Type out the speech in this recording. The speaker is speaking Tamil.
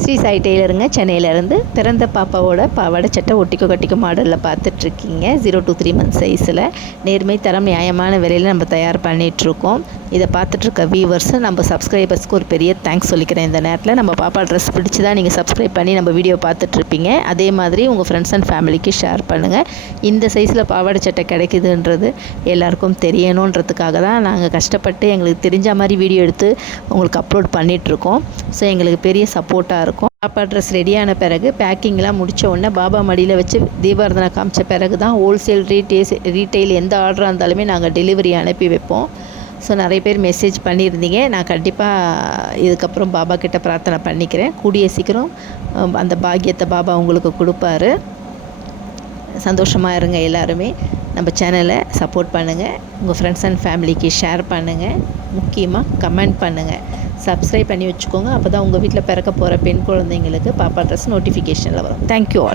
ஸ்ரீ சாய் டெய்லருங்க. சென்னையிலேருந்து பிறந்த பாப்பாவோட பாவாடை சட்டை ஒட்டிக்கோ கட்டிக்கோ மாடலில் பார்த்துட்ருக்கீங்க. ஜீரோ டூ த்ரீ மந்த் சைஸில் நேர்மை தரம் நியாயமான விலையில் நம்ம தயார் பண்ணிகிட்ருக்கோம் இதை பார்த்துட்ருக்க வியூவர்ஸு நம்ம சப்ஸ்கிரைபர்ஸ்க்கு ஒரு பெரிய தேங்க்ஸ் சொல்லிக்கிறேன். இந்த நேரத்தில் நம்ம பாப்பா ட்ரெஸ் பிடிச்சி தான் நீங்கள் சப்ஸ்கிரைப் பண்ணி நம்ம வீடியோ பார்த்துட்ருப்பீங்க. அதே மாதிரி உங்கள் ஃப்ரெண்ட்ஸ் அண்ட் ஃபேமிலிக்கு ஷேர் பண்ணுங்கள் இந்த சைஸில் பாவாடை சட்டை கிடைக்குதுன்றது எல்லாருக்கும் தெரியணுன்றதுக்காக தான் நாங்கள் கஷ்டப்பட்டு எங்களுக்கு தெரிஞ்ச மாதிரி வீடியோ எடுத்து உங்களுக்கு அப்லோட் பண்ணிகிட்ருக்கோம் ஸோ எங்களுக்கு பெரிய சப்போர்ட்டாக இருக்கும். பாப்பா ட்ரெஸ் ரெடியான பிறகு பேக்கிங்லாம் முடித்த உடனே பாபா மடியில் வச்சு தீபாரதனை காமிச்ச பிறகு தான் ஹோல்சேல் ரீட்டே ரீட்டைல் எந்த ஆர்டராக இருந்தாலுமே நாங்கள் டெலிவரி அனுப்பி வைப்போம். ஸோ நிறைய பேர் மெசேஜ் பண்ணியிருந்தீங்க. நான் கண்டிப்பாக இதுக்கப்புறம் பாபா கிட்ட பிரார்த்தனை பண்ணிக்கிறேன். கூடிய சீக்கிரம் அந்த பாக்கியத்தை பாபா உங்களுக்கு கொடுப்பாரு. சந்தோஷமாக இருங்க எல்லாருமே. நம்ம சேனலை சப்போர்ட் பண்ணுங்கள் உங்கள் ஃப்ரெண்ட்ஸ் அண்ட் ஃபேமிலிக்கு ஷேர் பண்ணுங்கள் முக்கியமாக கமெண்ட் பண்ணுங்கள் சப்ஸ்கிரைப் பண்ணி வச்சுக்கோங்க. அப்போ தான் உங்கள் வீட்டில் பிறக்க போகிற பெண் குழந்தைங்களுக்கு பாப்பா ட்ரெஸ் நோட்டிஃபிகேஷனில் வரும். Thank you all